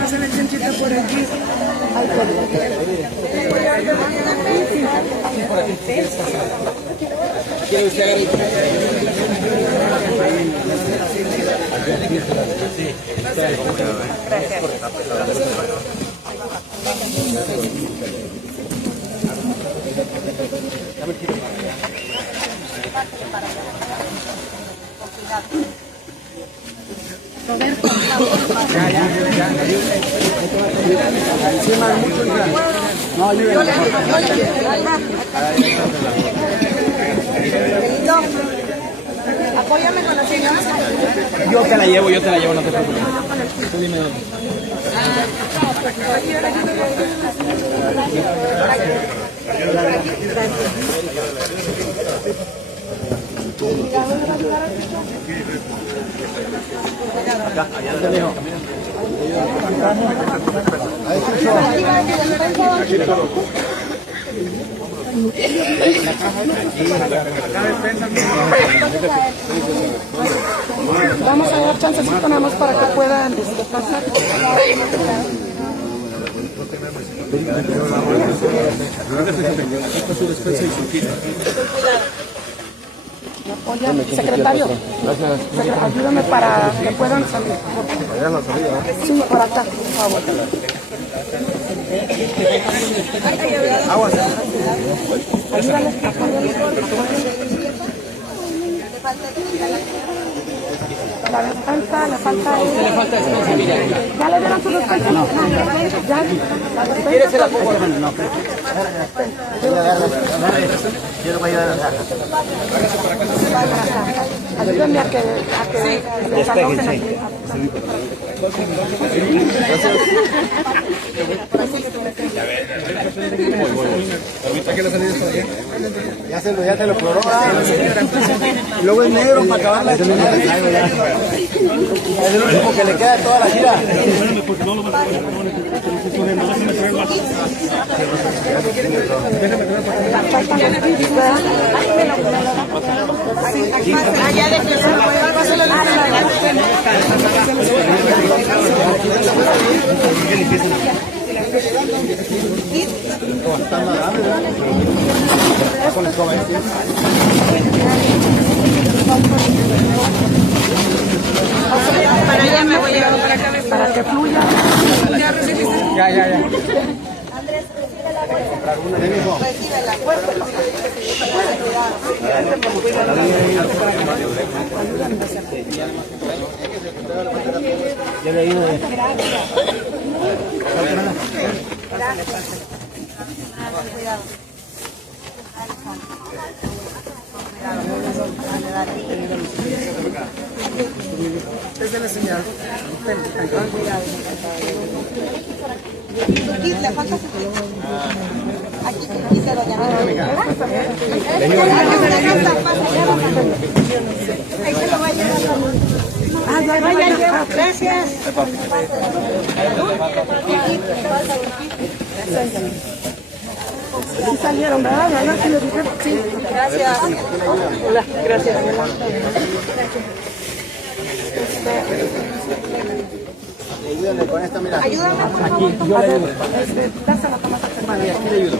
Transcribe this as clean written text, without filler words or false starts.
Pasa la chanchita por aquí. ¿Quiere usted Roberto. No, ayúdame. Apóyame con la señora. Yo te la llevo, no te preocupes. Tú dime dónde. Allá te dejo. Vamos a dar chancecito nada más para que puedan pasar. Secretario, ayúdame para que puedan salir. Sí, por acá, por favor. Ayúdame, le falta ¿Ya le dieron su despensa? No. ¿Ya? ¿Quieres se la pongo, hermano? No. Yo le voy a ayudar a la caja. Ayúdenme a que desalojen aquí. Ya se lo cloró. Y luego es negro para acabar la chingada. Es el último que le queda a toda la gira. Para allá me voy a llevar para acá para que fluya. Ya. Andrés, recibe la bolsa. Recibe la fuerza. Ya le digo. Cuidado. Esa es la señal. Le falta su kit. Aquí se lo llamaron. Ahí se lo va a llevar. Gracias. Sí salieron, ¿verdad? Sí. Gracias. Hola, gracias. Ayúdame con esta, mira. Ayúdame. Aquí, yo le ayudo. Dásela, toma. Aquí le ayudo.